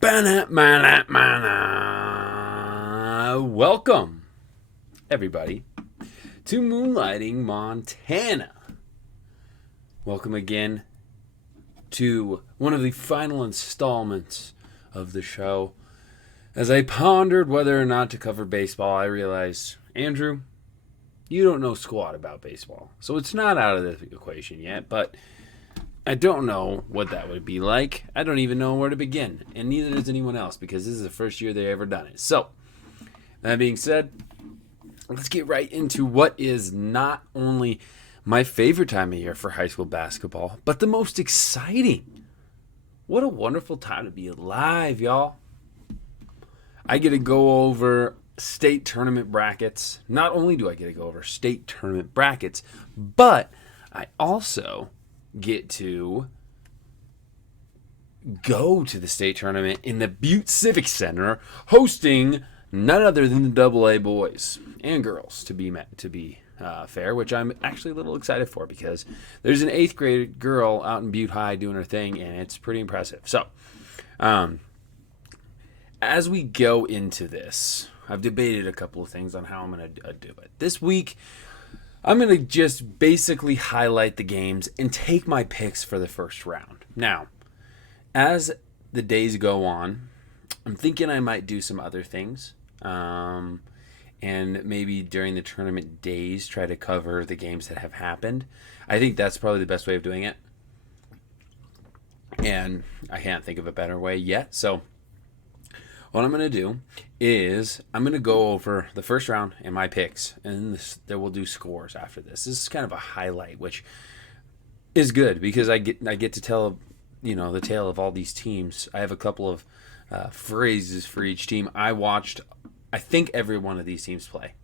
Welcome, everybody, to Moonlighting, Montana. Welcome again to one of the final installments of the show. As I pondered whether or not to cover baseball, I realized, Andrew, you don't know squat about baseball. So it's not out of the equation yet, but I don't know what that would be like. I don't even know where to begin. And neither does anyone else, because this is the first year they've ever done it. So, that being said, let's get right into what is not only my favorite time of year for high school basketball, but the most exciting. What a wonderful time to be alive, y'all. I get to go over state tournament brackets. Not only do I get to go over state tournament brackets, but I also get to go to the state tournament in the Butte Civic Center, hosting none other than the AA boys and girls, to be fair, which I'm actually a little excited for, because there's an 8th grade girl out in Butte High doing her thing, and it's pretty impressive. So, as we go into this, I've debated a couple of things on how I'm going to do it. This week, I'm going to just basically highlight the games and take my picks for the first round. Now, as the days go on, I'm thinking I might do some other things. And maybe during the tournament days, try to cover the games that have happened. I think that's probably the best way of doing it. And I can't think of a better way yet. So what I'm going to do is I'm going to go over the first round and my picks, and then we'll do scores after this. This is kind of a highlight, which is good because I get to tell the tale of all these teams. I have a couple of phrases for each team. I watched, I think, every one of these teams play,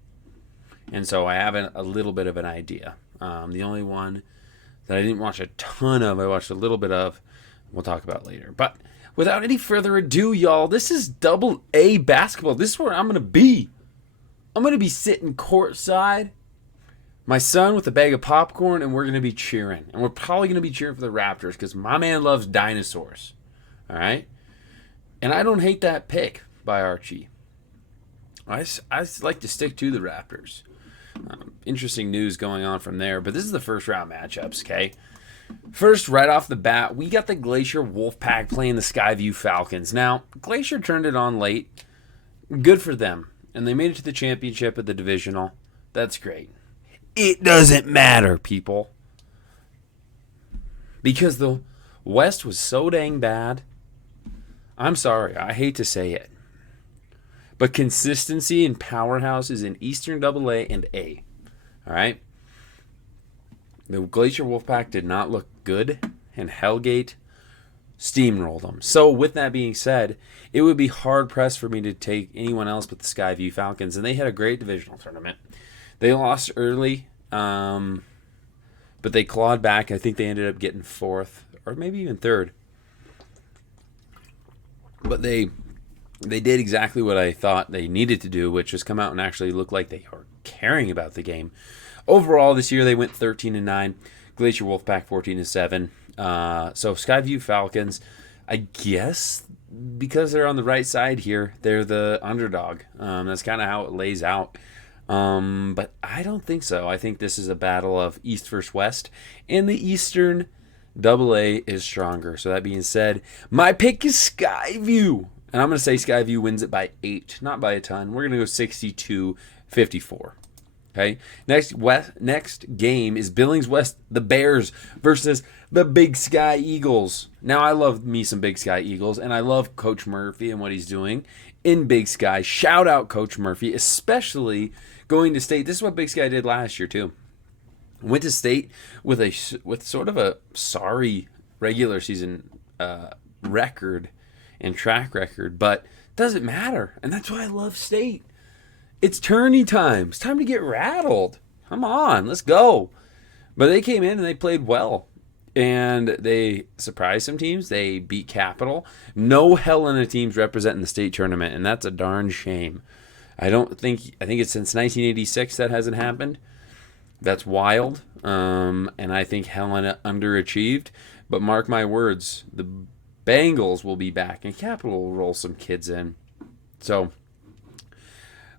and so I have a little bit of an idea. The only one that I didn't watch a ton of, I watched a little bit of. We'll talk about later, but without any further ado, y'all, this is AA basketball. This is where I'm going to be. I'm going to be sitting courtside, my son with a bag of popcorn, and we're going to be cheering. And we're probably going to be cheering for the Raptors because my man loves dinosaurs. All right? And I don't hate that pick by Archie. I like to stick to the Raptors. Interesting news going on from there, but this is the first round matchups, okay? First, right off the bat, we got the Glacier Wolfpack playing the Skyview Falcons. Now, Glacier turned it on late. Good for them. And they made it to the championship of the divisional. That's great. It doesn't matter, people. Because the West was so dang bad. I'm sorry, I hate to say it. But consistency and powerhouses in Eastern AA and A. All right? The Glacier Wolfpack did not look good, and Hellgate steamrolled them. So, with that being said, it would be hard-pressed for me to take anyone else but the Skyview Falcons, and they had a great divisional tournament. They lost early, but they clawed back. I think they ended up getting 4th, or maybe even 3rd. But they did exactly what I thought they needed to do, which was come out and actually look like they are caring about the game. Overall, this year they went 13-9. Glacier Wolfpack 14-7. So Skyview Falcons, I guess because they're on the right side here, they're the underdog. That's kind of how it lays out. But I don't think so. I think this is a battle of East versus West, and the Eastern AA is stronger. So that being said, my pick is Skyview. And I'm going to say Skyview wins it by 8, not by a ton. We're going to go 62-54. Okay. Next game is Billings West, the Bears versus the Big Sky Eagles. Now, I love me some Big Sky Eagles, and I love Coach Murphy and what he's doing in Big Sky. Shout out Coach Murphy, especially going to state. This is what Big Sky did last year too. Went to state with sort of a sorry regular season record and track record, but doesn't matter, and that's why I love state. It's tourney time. It's time to get rattled. Come on, let's go. But they came in and they played well. And they surprised some teams. They beat Capital. No Helena teams representing the state tournament, and that's a darn shame. I think it's since 1986 that hasn't happened. That's wild. And I think Helena underachieved. But mark my words, the Bengals will be back, and Capital will roll some kids in. So,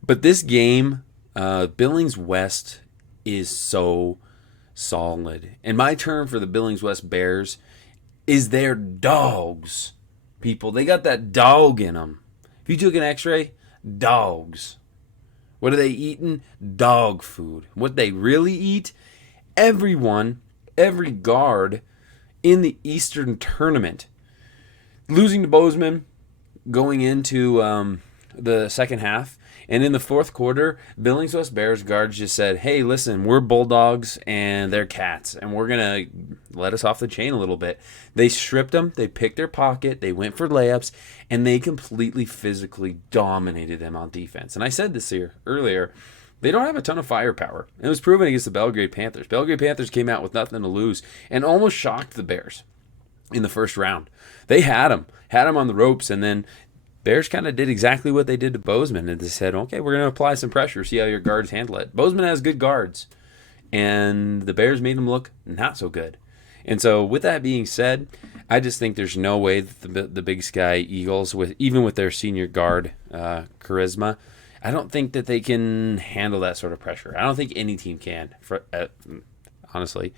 but this game, Billings West is so solid. And my term for the Billings West Bears is they're dogs, people. They got that dog in them. If you took an x-ray, dogs. What are they eating? Dog food. What they really eat? Every guard in the Eastern Tournament. Losing to Bozeman, going into the second half, and in the fourth quarter, Billings West Bears guards just said, hey, listen, we're Bulldogs and they're cats, and we're going to let us off the chain a little bit. They stripped them, they picked their pocket, they went for layups, and they completely physically dominated them on defense. And I said this here earlier, they don't have a ton of firepower. It was proven against the Belgrade Panthers. Belgrade Panthers came out with nothing to lose and almost shocked the Bears in the first round. They had them on the ropes, and then Bears kind of did exactly what they did to Bozeman, and they said, okay, we're going to apply some pressure, see how your guards handle it. Bozeman has good guards, and the Bears made them look not so good. And so with that being said, I just think there's no way that the Big Sky Eagles, even with their senior guard, Charisma, I don't think that they can handle that sort of pressure. I don't think any team can, honestly,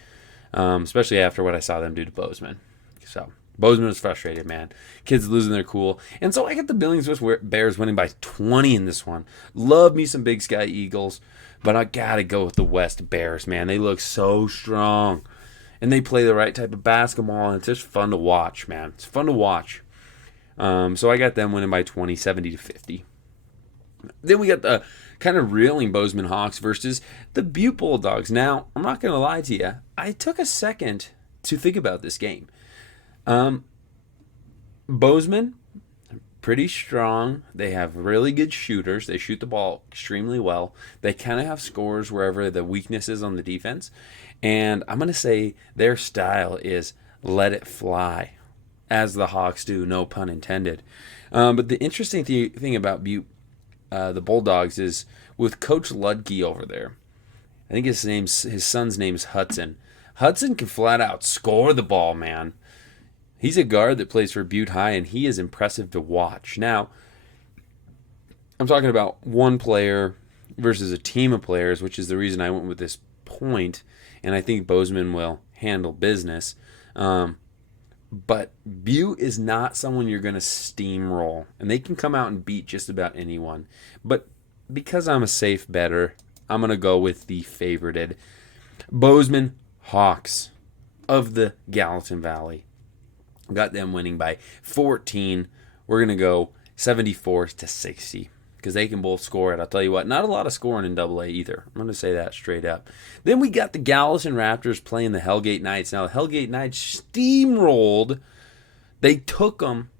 especially after what I saw them do to Bozeman. So Bozeman was frustrated, man. Kids losing their cool. And so I got the Billings West Bears winning by 20 in this one. Love me some Big Sky Eagles, but I got to go with the West Bears, man. They look so strong. And they play the right type of basketball, and it's just fun to watch, man. It's fun to watch. So I got them winning by 20, 70-50. Then we got the kind of reeling Bozeman Hawks versus the Butte Bulldogs. Now, I'm not going to lie to you. I took a second to think about this game. Bozeman, pretty strong. They have really good shooters. They shoot the ball extremely well. They kind of have scores wherever the weakness is on the defense. And I'm going to say their style is let it fly, as the Hawks do, no pun intended. But the interesting thing about Butte, the Bulldogs, is with Coach Ludke over there. I think his son's name is Hudson. Hudson can flat out score the ball, man. He's a guard that plays for Butte High, and he is impressive to watch. Now, I'm talking about one player versus a team of players, which is the reason I went with this point, and I think Bozeman will handle business. But Butte is not someone you're going to steamroll, and they can come out and beat just about anyone. But because I'm a safe bettor, I'm going to go with the favorited Bozeman Hawks of the Gallatin Valley. Got them winning by 14. We're going to go 74-60 because they can both score it. I'll tell you what, not a lot of scoring in AA either. I'm going to say that straight up. Then we got the Gallatin Raptors playing the Hellgate Knights. Now, the Hellgate Knights steamrolled. They took them,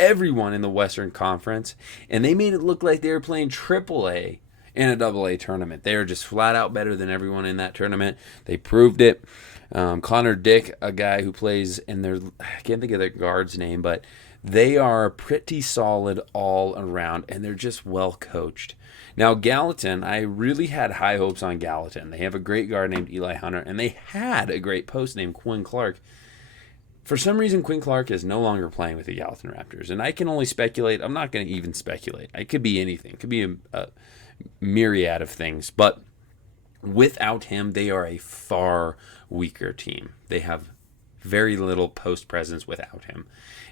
everyone in the Western Conference, and they made it look like they were playing AAA in a AA tournament. They were just flat out better than everyone in that tournament. They proved it. Connor Dick, a guy who plays in I can't think of their guard's name, but they are pretty solid all around, and they're just well coached. Now, Gallatin, I really had high hopes on Gallatin. They have a great guard named Eli Hunter, and they had a great post named Quinn Clark. For some reason, Quinn Clark is no longer playing with the Gallatin Raptors, and I can only speculate. I'm not going to even speculate. It could be anything. It could be a myriad of things, but without him, they are a far weaker team. They have very little post presence without him.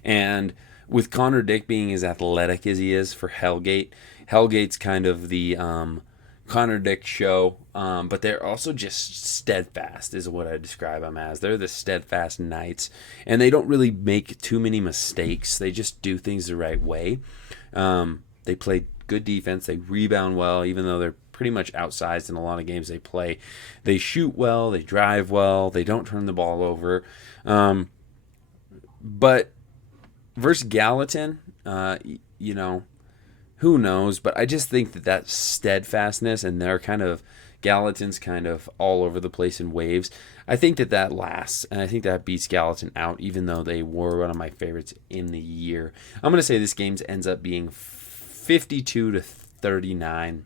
And with Connor Dick being as athletic as he is for Hellgate, Hellgate's kind of the Connor Dick show, but they're also just steadfast is what I describe them as. They're the steadfast Knights, and they don't really make too many mistakes. They just do things the right way. They play good defense. They rebound well, even though they're pretty much outsized in a lot of games they play. They shoot well. They drive well. They don't turn the ball over. But versus Gallatin, who knows? But I just think that steadfastness, and they're kind of, Gallatin's kind of all over the place in waves. I think that lasts, and I think that beats Gallatin out, even though they were one of my favorites in the year. I'm going to say this game ends up being 52-39.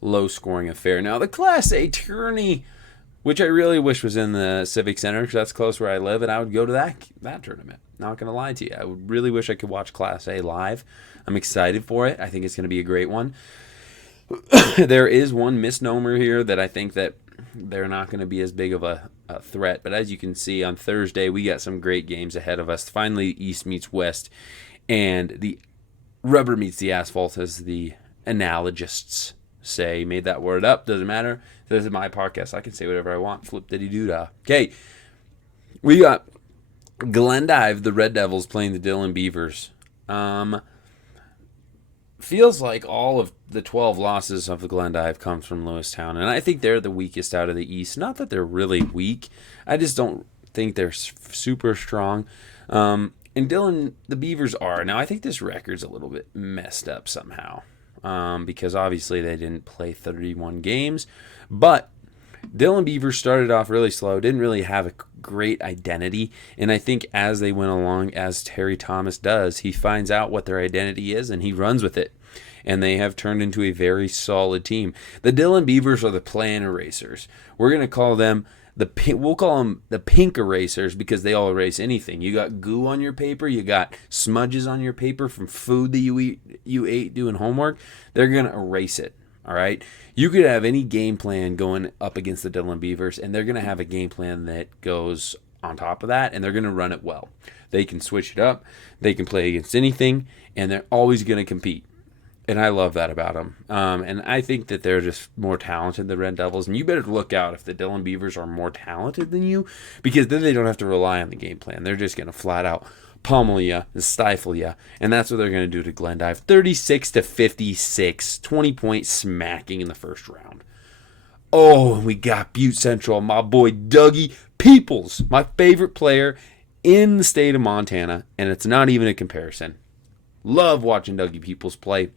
Low-scoring affair. Now, the Class A tourney, which I really wish was in the Civic Center, because that's close where I live, and I would go to that tournament. Not going to lie to you. I really wish I could watch Class A live. I'm excited for it. I think it's going to be a great one. There is one misnomer here that I think that they're not going to be as big of a threat. But as you can see, on Thursday, we got some great games ahead of us. Finally, East meets West, and the rubber meets the asphalt, as the analogists say. Made that word up. Doesn't matter. This is my podcast. I can say whatever I want. Flip-diddy-doo-dah. Okay. We got Glendive, the Red Devils, playing the Dillon Beavers. Feels like all of the 12 losses of the Glendive comes from Lewistown, and I think they're the weakest out of the East. Not that they're really weak. I just don't think they're super strong. And Dillon, the Beavers are. Now, I think this record's a little bit messed up somehow, because obviously they didn't play 31 games, but Dillon Beavers started off really slow, didn't really have a great identity, and I think as they went along, as Terry Thomas does, he finds out what their identity is and he runs with it, and they have turned into a very solid team. The Dillon Beavers are the plan erasers. We're going to call them we'll call them the pink erasers because they all erase anything. You got goo on your paper, you got smudges on your paper from food that you ate doing homework, they're going to erase it. All right, you could have any game plan going up against the Dillon Beavers, and they're going to have a game plan that goes on top of that, and they're going to run it well. They can switch it up. They can play against anything, and they're always going to compete. And I love that about them. And I think that they're just more talented than Red Devils, and you better look out if the Dillon Beavers are more talented than you, because then they don't have to rely on the game plan. They're just going to flat out pummel you and stifle you, and that's what they're going to do to Glendive. 36-56, 20-point smacking in the first round. Oh, and we got Butte Central, my boy Dougie Peoples, my favorite player in the state of Montana, and it's not even a comparison. Love watching Dougie Peoples play.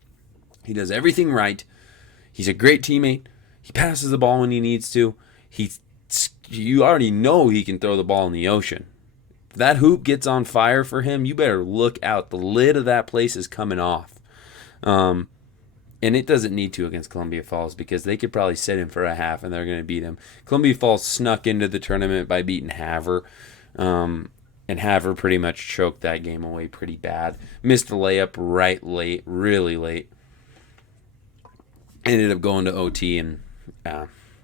He does everything right. He's a great teammate. He passes the ball when he needs to. You already know he can throw the ball in the ocean. If that hoop gets on fire for him, you better look out. The lid of that place is coming off. And it doesn't need to against Columbia Falls because they could probably sit him for a half and they're going to beat him. Columbia Falls snuck into the tournament by beating Havre. And Havre pretty much choked that game away pretty bad. Missed the layup late, really late. Ended up going to OT, and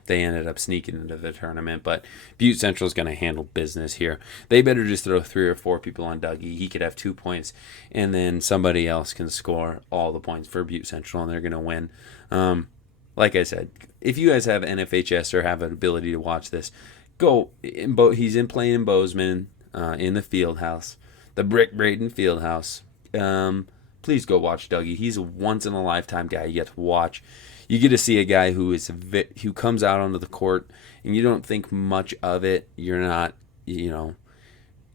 they ended up sneaking into the tournament. But Butte Central is going to handle business here. They better just throw 3 or 4 people on Dougie. He could have 2 points, and then somebody else can score all the points for Butte Central, and they're going to win. Like I said, if you guys have NFHS or have an ability to watch this, go. He's playing in Bozeman in the field house, the Brick Braden field house. Please go watch Dougie. He's a once-in-a-lifetime guy you get to watch. You get to see a guy who comes out onto the court, and you don't think much of it. You're not,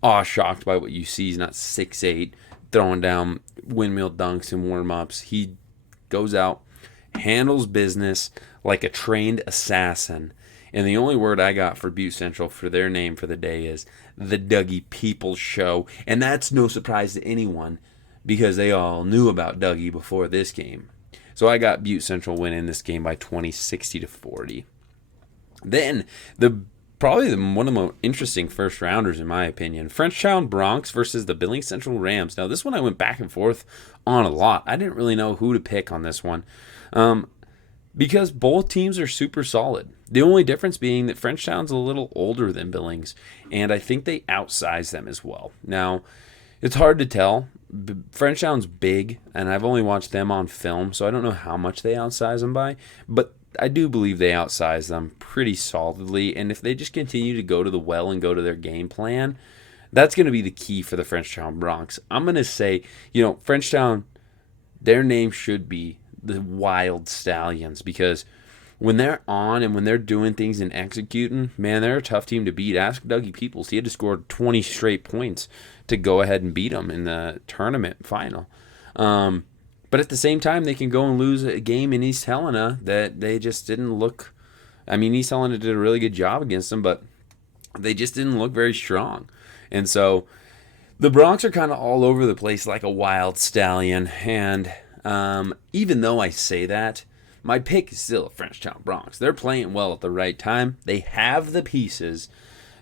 awe-shocked by what you see. He's not 6'8", throwing down windmill dunks and warm-ups. He goes out, handles business like a trained assassin. And the only word I got for Butte Central for their name for the day is the Dougie Peoples Show. And that's no surprise to anyone, because they all knew about Dougie before this game. So I got Butte Central winning this game by 20, 60-40. Then, probably one of the more interesting first rounders in my opinion, Frenchtown Bronx versus the Billings Central Rams. Now this one I went back and forth on a lot. I didn't really know who to pick on this one, because both teams are super solid. The only difference being that Frenchtown's a little older than Billings, and I think they outsize them as well. Now, it's hard to tell. Frenchtown's big, and I've only watched them on film, so I don't know how much they outsize them by, but I do believe they outsize them pretty solidly, and if they just continue to go to the well and go to their game plan, that's going to be the key for the Frenchtown Bronx. I'm going to say, Frenchtown, their name should be the Wild Stallions, because when they're on and when they're doing things and executing, man, they're a tough team to beat. Ask Dougie Peoples. He had to score 20 straight points to go ahead and beat them in the tournament final. But at the same time, they can go and lose a game in East Helena that they just didn't look. I mean, East Helena did a really good job against them, but they just didn't look very strong. And so the Bronx are kind of all over the place like a wild stallion. And even though I say that, my pick is still a Frenchtown Bronx. They're playing well at the right time. They have the pieces.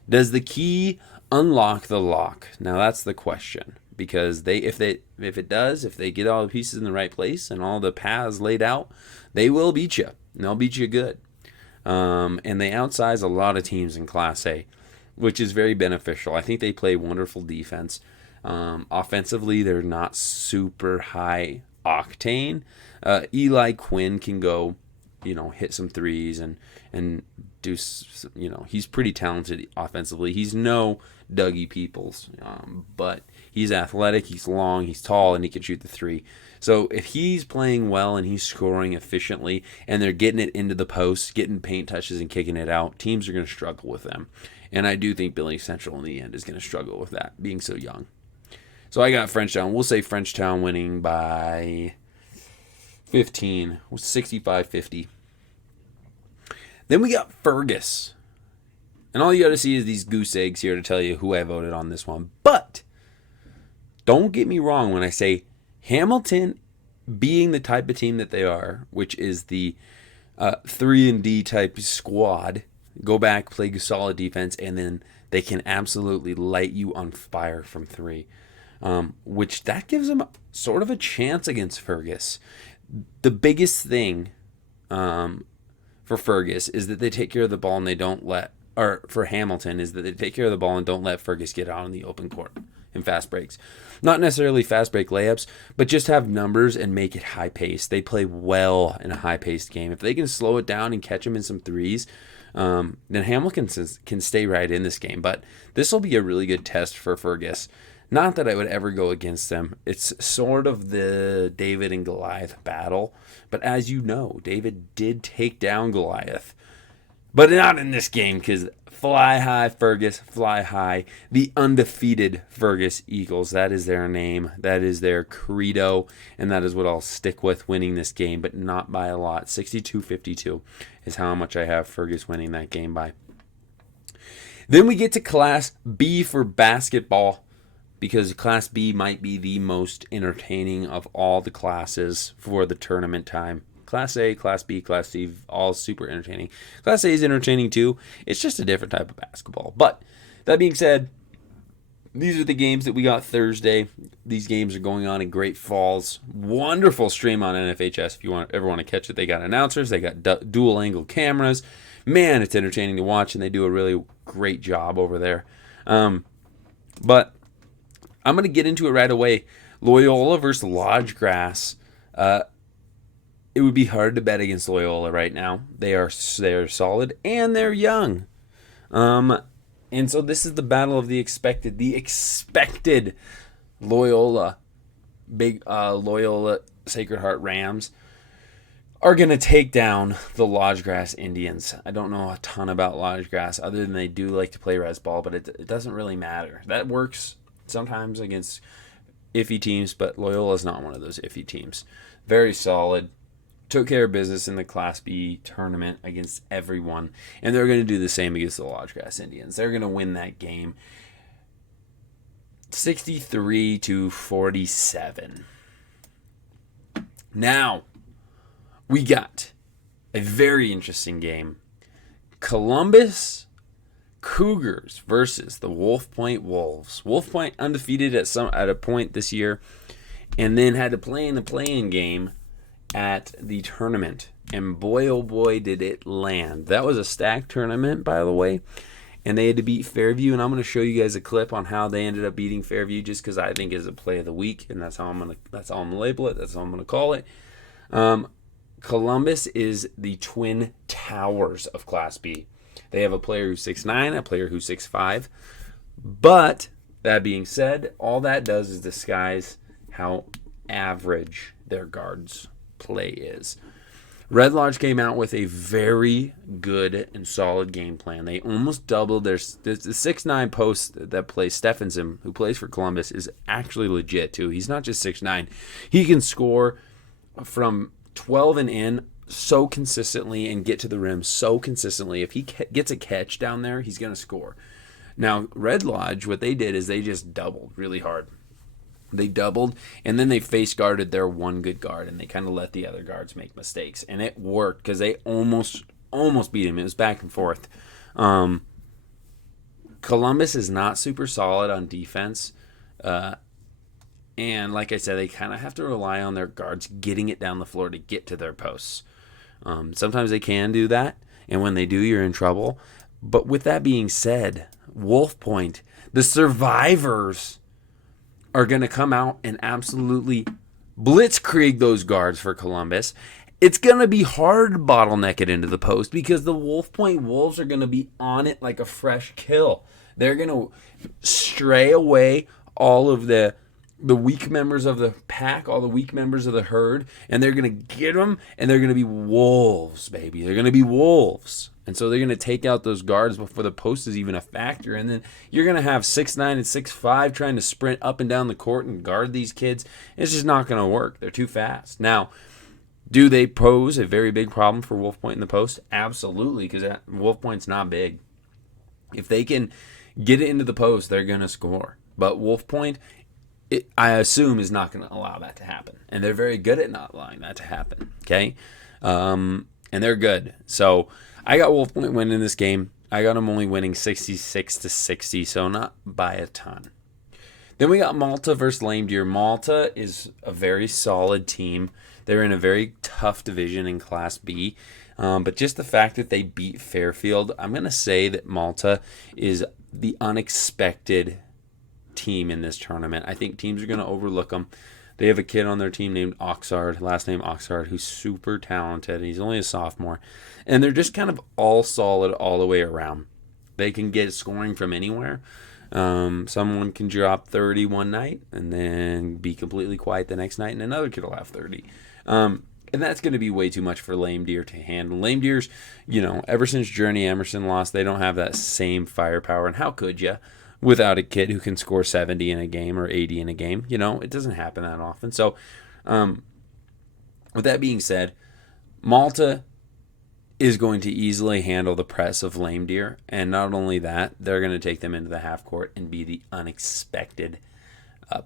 Does the key unlock the lock? Now that's the question, because if they get all the pieces in the right place and all the paths laid out, they will beat you. And they'll beat you good. And they outsize a lot of teams in Class A, which is very beneficial. I think they play wonderful defense. Offensively, they're not super high octane. Eli Quinn can go, hit some threes and do, he's pretty talented offensively. He's no Dougie Peoples, but he's athletic, he's long, he's tall, and he can shoot the three. So if he's playing well and he's scoring efficiently and they're getting it into the post, getting paint touches and kicking it out, teams are going to struggle with them. And I do think Billings Central in the end is going to struggle with that, being so young. So I got Frenchtown. We'll say Frenchtown winning by 15, 65-50. Then we got Fergus. And all you got to see is these goose eggs here to tell you who I voted on this one. But don't get me wrong when I say Hamilton, being the type of team that they are, which is the 3-and-D type squad, go back, play solid defense, and then they can absolutely light you on fire from three. Which that gives them sort of a chance against Fergus. The biggest thing for Fergus is that they take care of the ball and they don't let, or for Hamilton is that they take care of the ball and don't let Fergus get out in the open court in fast breaks. Not necessarily fast break layups, but just have numbers and make it high paced. They play well in a high paced game. If they can slow it down and catch them in some threes, then Hamilton can stay right in this game. But this will be a really good test for Fergus. Not that I would ever go against them. It's sort of the David and Goliath battle. But as you know, David did take down Goliath. But not in this game, because fly high, Fergus, fly high. The undefeated Fergus Eagles. That is their name. That is their credo. And that is what I'll stick with winning this game, but not by a lot. 62-52 is how much I have Fergus winning that game by. Then we get to Class B for basketball, because Class B might be the most entertaining of all the classes for the tournament time. Class A, Class B, Class C, all super entertaining. Class A is entertaining too. It's just a different type of basketball. But that being said, these are the games that we got Thursday. These games are going on in Great Falls. Wonderful stream on NFHS if you ever want to catch it. They got announcers. They got dual angle cameras. Man, it's entertaining to watch, and they do a really great job over there. But I'm going to get into it right away. Loyola versus Lodge Grass. It would be hard to bet against Loyola right now. They're solid and they're young. And so this is the battle of the expected. The expected Loyola Sacred Heart Rams are going to take down the Lodge Grass Indians. I don't know a ton about Lodge Grass other than they do like to play res ball, but it doesn't really matter. That works sometimes against iffy teams, but Loyola is not one of those iffy teams. Very solid. Took care of business in the Class B tournament against everyone, and they're going to do the same against the Lodge Grass Indians. They're going to win that game 63-47. Now, we got a very interesting game. Columbus Cougars versus the Wolf Point Wolves. Wolf Point undefeated at a point this year, and then had to play in the play-in game at the tournament. And boy, oh boy, did it land. That was a stacked tournament, by the way. And they had to beat Fairview. And I'm going to show you guys a clip on how they ended up beating Fairview, just because I think it's a play of the week. And that's how I'm going to label it. That's how I'm going to call it. Columbus is the Twin Towers of Class B. They have a player who's 6'9", a player who's 6'5". But that being said, all that does is disguise how average their guards play is. Red Lodge came out with a very good and solid game plan. They almost doubled the 6'9" post that plays Stephenson, who plays for Columbus, is actually legit too. He's not just 6'9". He can score from 12 and in so consistently and get to the rim so consistently. If he gets a catch down there, he's going to score. Now, Red Lodge, what they did is they just doubled really hard. They doubled, and then they face guarded their one good guard, and they kind of let the other guards make mistakes. And it worked because they almost beat him. It was back and forth. Columbus is not super solid on defense. And like I said, they kind of have to rely on their guards getting it down the floor to get to their posts. Sometimes they can do that, and when they do, you're in trouble. But with that being said, Wolf Point, the survivors are going to come out and absolutely blitzkrieg those guards for Columbus. It's going to be hard to bottleneck it into the post because the Wolf Point Wolves are going to be on it like a fresh kill. They're going to stray away all of the weak members of the pack, all the weak members of the herd, and they're going to get them, and they're going to be wolves, baby. They're going to be wolves. And so they're going to take out those guards before the post is even a factor. And then you're going to have 6'9" and 6'5" trying to sprint up and down the court and guard these kids. It's just not going to work. They're too fast. Now, do they pose a very big problem for Wolf Point in the post? Absolutely, because Wolf Point's not big. If they can get it into the post, they're going to score. But Wolf Point, I assume, is not going to allow that to happen. And they're very good at not allowing that to happen, okay? And they're good. So I got Wolf Point winning this game. I got them only winning 66-60, so not by a ton. Then we got Malta versus Lame Deer. Malta is a very solid team. They're in a very tough division in Class B. But just the fact that they beat Fairfield, I'm going to say that Malta is the unexpected team in this tournament. I think teams are going to overlook them. They have a kid on their team named Oxard, last name Oxard, who's super talented. He's only a sophomore. And they're just kind of all solid all the way around. They can get scoring from anywhere. Someone can drop 30 one night and then be completely quiet the next night, and another kid will have 30. And that's going to be way too much for Lame Deer to handle. Lame Deer's, ever since Journey Emerson lost, they don't have that same firepower. And how could you without a kid who can score 70 in a game or 80 in a game? It doesn't happen that often. So with that being said, Malta is going to easily handle the press of Lame Deer. And not only that, they're going to take them into the half court and be the unexpected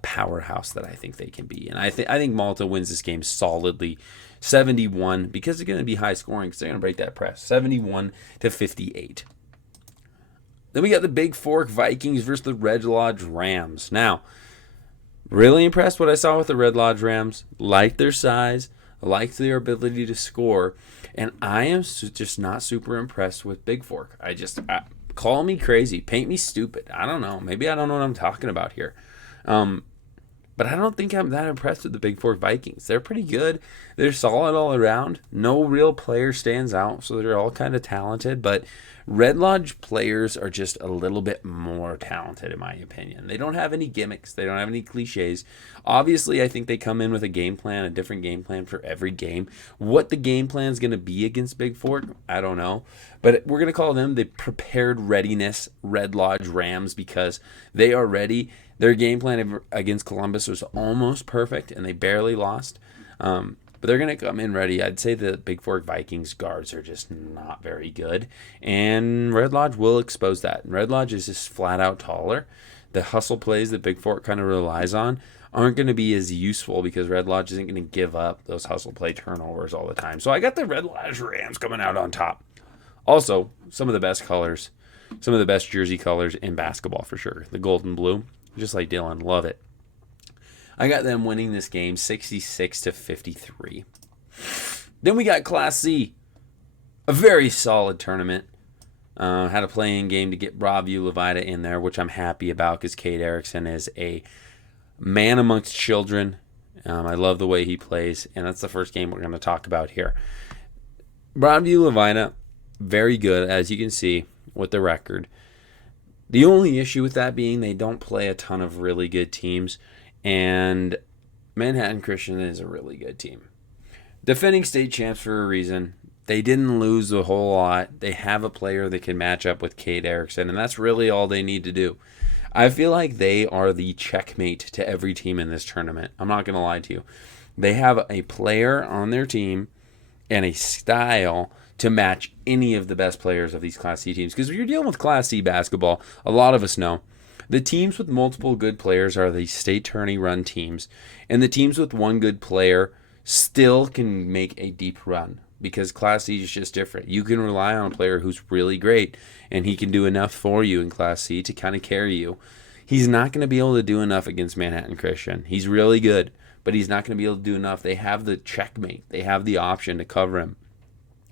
powerhouse that I think they can be. And I think Malta wins this game solidly 71 because they're going to be high scoring because they're going to break that press 71-58. Then we got the Big Fork Vikings versus the Red Lodge Rams. Now, really impressed what I saw with the Red Lodge Rams. Liked their size, liked their ability to score, and I am just not super impressed with Big Fork. Call me crazy, paint me stupid. I don't know. Maybe I don't know what I'm talking about here. But I don't think I'm that impressed with the Big Fork Vikings. They're pretty good. They're solid all around. No real player stands out, so they're all kind of talented. But Red Lodge players are just a little bit more talented, in my opinion. They don't have any gimmicks. They don't have any cliches. Obviously, I think they come in with a game plan, a different game plan for every game. What the game plan is going to be against Big Fork, I don't know. But we're going to call them the Prepared Readiness Red Lodge Rams because they are ready. Their game plan against Columbus was almost perfect, and they barely lost. But they're going to come in ready. I'd say the Big Fork Vikings guards are just not very good, and Red Lodge will expose that. Red Lodge is just flat out taller. The hustle plays that Big Fork kind of relies on aren't going to be as useful because Red Lodge isn't going to give up those hustle play turnovers all the time. So I got the Red Lodge Rams coming out on top. Also, some of the best colors, some of the best jersey colors in basketball for sure. The gold and blue. Just like Dylan, love it. I got them winning this game 66-53. Then we got Class C, a very solid tournament. Had a play-in game to get Bravue Levita in there, which I'm happy about because Cade Erickson is a man amongst children. I love the way he plays, and that's the first game we're going to talk about here. Bravue Levita, very good, as you can see with the record. The only issue with that being they don't play a ton of really good teams, and Manhattan Christian is a really good team. Defending state champs for a reason. They didn't lose a whole lot. They have a player that can match up with Cade Erickson, and that's really all they need to do. I feel like they are the checkmate to every team in this tournament. I'm not going to lie to you. They have a player on their team and a style to match any of the best players of these Class C teams. Because if you're dealing with Class C basketball, a lot of us know the teams with multiple good players are the state tourney run teams, and the teams with one good player still can make a deep run. because Class C is just different. You can rely on a player who's really great, and he can do enough for you in Class C to kind of carry you. He's not going to be able to do enough against Manhattan Christian. He's really good, but he's not going to be able to do enough. They have the checkmate. They have the option to cover him.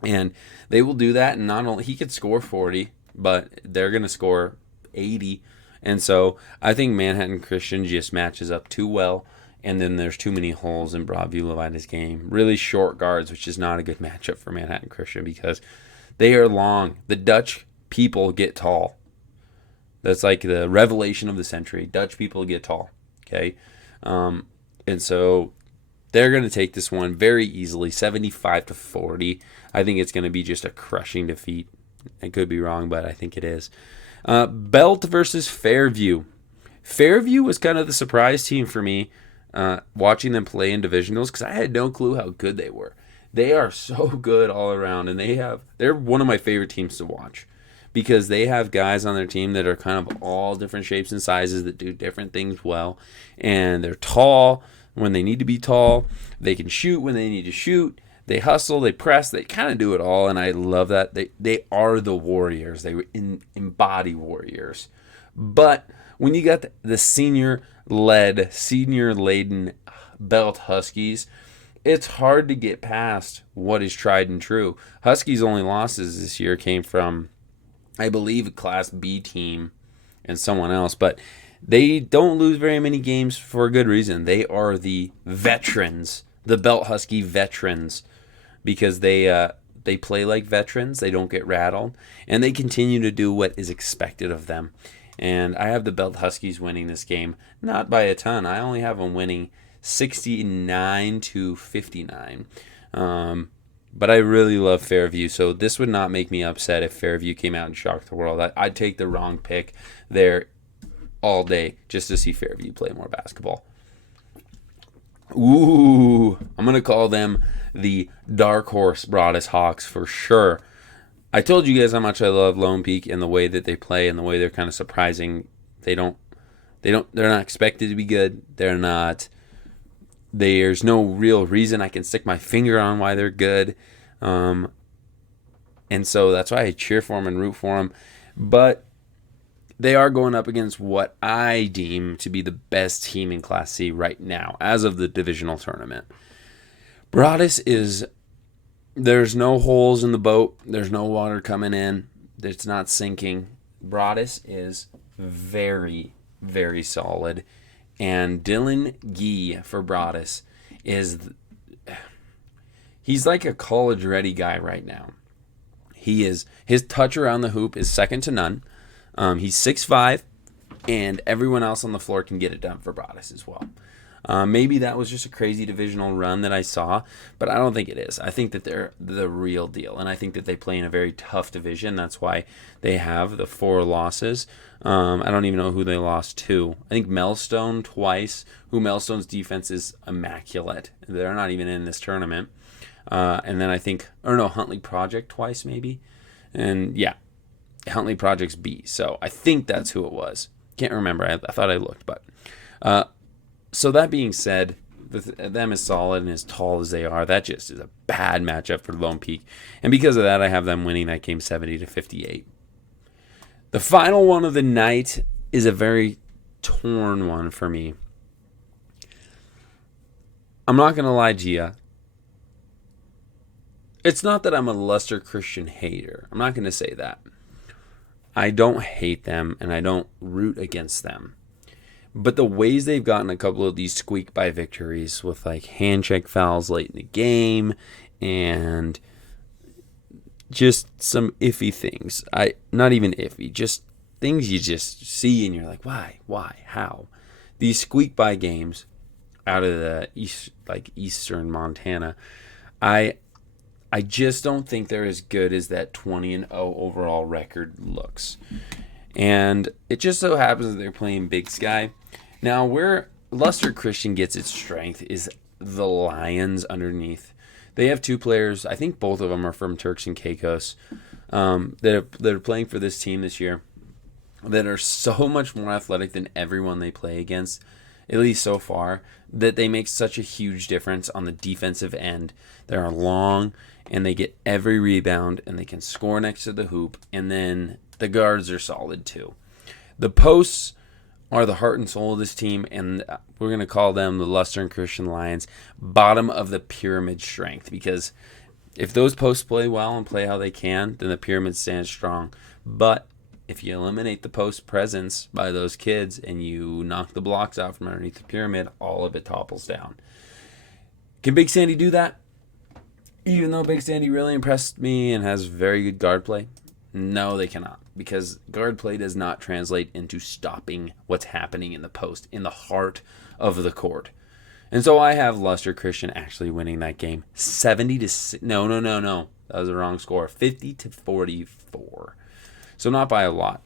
And they will do that, and not only he could score 40, but they're going to score 80. And so I think Manhattan Christian just matches up too well, and then there's too many holes in Broadview Levita's game. Really short guards, which is not a good matchup for Manhattan Christian because they are long. The Dutch people get tall. That's like the revelation of the century. Dutch people get tall, okay? And so they're going to take this one very easily, 75-40. I think it's going to be just a crushing defeat. I could be wrong, but I think it is. Belt versus Fairview. Fairview was kind of the surprise team for me watching them play in divisionals because I had no clue how good they were. They are so good all around, and they're one of my favorite teams to watch because they have guys on their team that are kind of all different shapes and sizes that do different things well, and they're tall when they need to be tall. They can shoot when they need to shoot. They hustle, they press, they kind of do it all, and I love that. They are the warriors. They embody warriors. But when you got the senior-laden Belt Huskies, it's hard to get past what is tried and true. Huskies' only losses this year came from, I believe, a Class B team and someone else, but they don't lose very many games for a good reason. They are the veterans, the Belt Husky veterans, because they play like veterans. They don't get rattled, and they continue to do what is expected of them. And I have the Belt Huskies winning this game, not by a ton. I only have them winning 69-59. But I really love Fairview, so this would not make me upset if Fairview came out and shocked the world. I'd take the wrong pick there all day just to see Fairview play more basketball. Ooh, I'm going to call them the Dark Horse Broadus Hawks for sure. I told you guys how much I love Lone Peak and the way that they play and the way they're kind of surprising. They're not expected to be good. There's no real reason I can stick my finger on why they're good. And so that's why I cheer for them and root for them. But they are going up against what I deem to be the best team in Class C right now, as of the divisional tournament. Broadus there's no holes in the boat. There's no water coming in. It's not sinking. Broadus is very, very solid. And Dylan Gee for Broadus he's like a college-ready guy right now. His touch around the hoop is second to none. He's 6'5", and everyone else on the floor can get it done for Broadus as well. Maybe that was just a crazy divisional run that I saw, but I don't think it is. I think that they're the real deal, and I think that they play in a very tough division. That's why they have the 4 losses. I don't even know who they lost to. I think Melstone twice, Melstone's defense is immaculate. They're not even in this tournament. And then Huntley Project twice maybe. And yeah, Huntley Project's B. So I think that's who it was. Can't remember. I thought I looked, but... So that being said, them as solid and as tall as they are, that just is a bad matchup for Lone Peak. And because of that, I have them winning that game 70-58. The final one of the night is a very torn one for me. I'm not going to lie to you. It's not that I'm a Luster Christian hater. I'm not going to say that. I don't hate them, and I don't root against them. But the ways they've gotten a couple of these squeak by victories with like hand check fouls late in the game and just some iffy things. Not even iffy, just things you just see and you're like, why, how? These squeak by games out of the eastern Montana, I just don't think they're as good as that 20-0 overall record looks. And it just so happens that they're playing Big Sky. Now, where Luster Christian gets its strength is the Lions underneath. They have 2 players. I think both of them are from Turks and Caicos that are playing for this team this year that are so much more athletic than everyone they play against, at least so far, that they make such a huge difference on the defensive end. They're long, and they get every rebound, and they can score next to the hoop, and then the guards are solid too. The posts are the heart and soul of this team, and we're going to call them the Luster and Christian Lions, bottom of the pyramid strength, because if those posts play well and play how they can, then the pyramid stands strong. But if you eliminate the post presence by those kids and you knock the blocks out from underneath the pyramid, all of it topples down. Can Big Sandy do that? Even though Big Sandy really impressed me and has very good guard play? No, they cannot, because guard play does not translate into stopping what's happening in the post, in the heart of the court. And so I have Luster Christian actually winning that game 70 to no. That was the wrong score. 50 to 44. So not by a lot.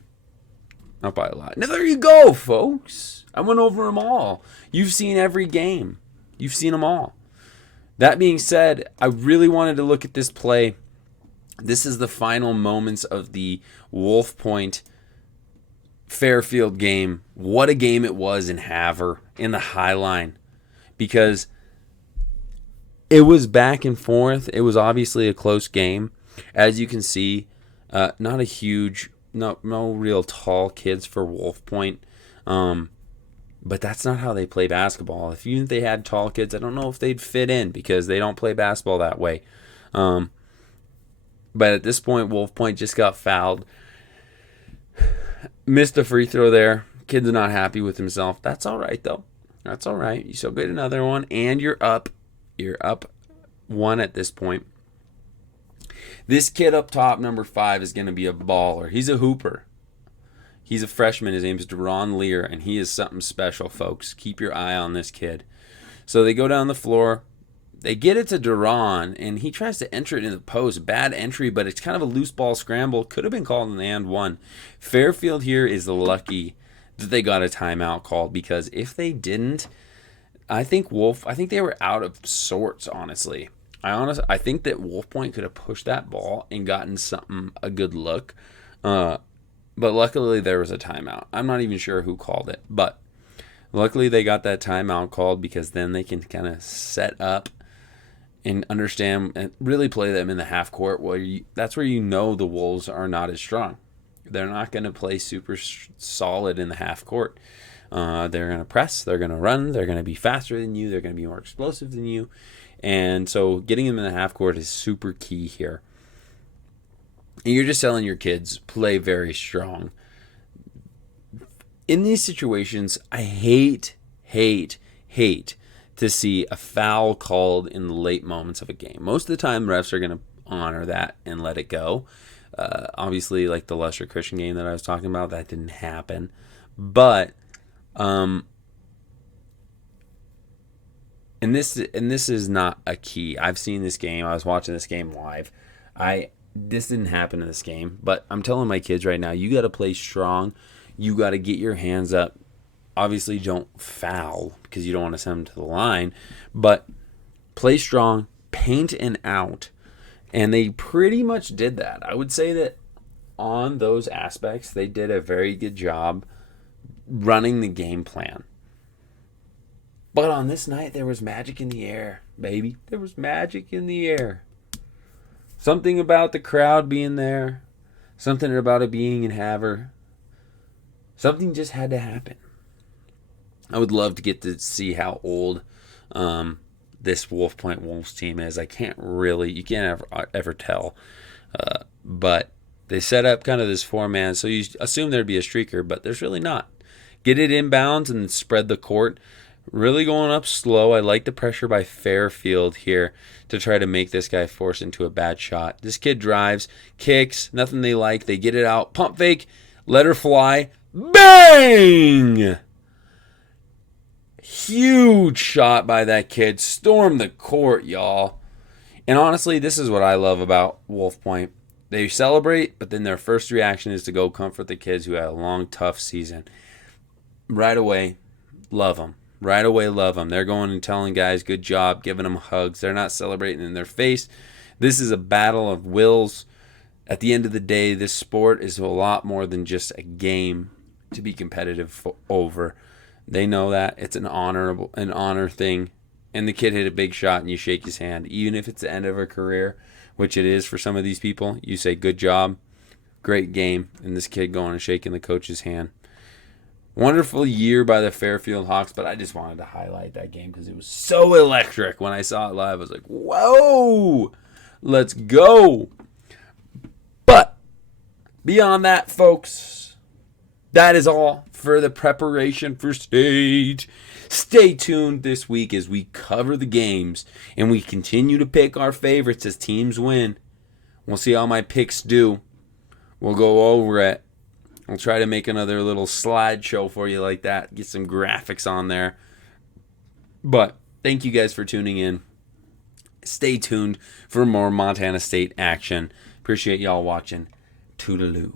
Not by a lot. Now there you go, folks. I went over them all. You've seen every game. You've seen them all. That being said, I really wanted to look at this play. This is the final moments of the Wolf Point Fairfield game. What a game it was in Havre, in the High Line. Because it was back and forth. It was obviously a close game. As you can see, not a huge, no real tall kids for Wolf Point. But that's not how they play basketball. If even if they had tall kids, I don't know if they'd fit in because they don't play basketball that way. But at this point, Wolf Point just got fouled. Missed a free throw there. Kid's not happy with himself. That's all right, though. That's all right. You still get another one, and you're up. You're up one at this point. This kid up top, number 5, is going to be a baller. He's a hooper. He's a freshman. His name is Deron Lear, and he is something special, folks. Keep your eye on this kid. So they go down the floor. They get it to Deron, and he tries to enter it in the post. Bad entry, but it's kind of a loose ball scramble. Could have been called an and one. Fairfield here is lucky that they got a timeout called, because if they didn't, I think they were out of sorts, honestly. I think that Wolf Point could have pushed that ball and gotten a good look. But luckily there was a timeout. I'm not even sure who called it, but luckily they got that timeout called, because then they can kind of set up and understand and really play them in the half court. That's where you know the Wolves are not as strong. They're not going to play super solid in the half court. They're going to press. They're going to run. They're going to be faster than you. They're going to be more explosive than you. And so getting them in the half court is super key here. And you're just telling your kids, play very strong. In these situations, I hate to see a foul called in the late moments of a game. Most of the time, refs are going to honor that and let it go. Obviously, like the Luster Christian game that I was talking about, that didn't happen. But, and this is not a key. I've seen this game. I was watching this game live. This didn't happen in this game. But I'm telling my kids right now, you got to play strong. You got to get your hands up. Obviously, don't foul because you don't want to send them to the line. But play strong, paint and out. And they pretty much did that. I would say that on those aspects, they did a very good job running the game plan. But on this night, there was magic in the air, baby. There was magic in the air. Something about the crowd being there. Something about it being in Havre. Something just had to happen. I would love to get to see how old this Wolf Point Wolves team is. You can't ever tell. But they set up kind of this 4-man, so you assume there'd be a streaker, but there's really not. Get it inbounds and spread the court. Really going up slow. I like the pressure by Fairfield here to try to make this guy force into a bad shot. This kid drives, kicks, nothing they like. They get it out. Pump fake, let her fly. Bang! Huge shot by that kid. Storm the court, y'all. And honestly, this is what I love about Wolf Point. They celebrate, but then their first reaction is to go comfort the kids who had a long, tough season. Right away, love them. Right away, love them. They're going and telling guys, good job, giving them hugs. They're not celebrating in their face. This is a battle of wills. At the end of the day, this sport is a lot more than just a game to be competitive over. They know that. It's an honor thing. And the kid hit a big shot and you shake his hand. Even if it's the end of a career, which it is for some of these people, you say good job, great game, and this kid going and shaking the coach's hand. Wonderful year by the Fairfield Hawks, but I just wanted to highlight that game because it was so electric. When I saw it live, I was like, whoa, let's go. But beyond that, folks, that is all for the preparation for stage. Stay tuned this week as we cover the games and we continue to pick our favorites as teams win. We'll see how my picks do. We'll go over it. I'll try to make another little slideshow for you like that. Get some graphics on there. But thank you guys for tuning in. Stay tuned for more Montana State action. Appreciate y'all watching. Toodaloo.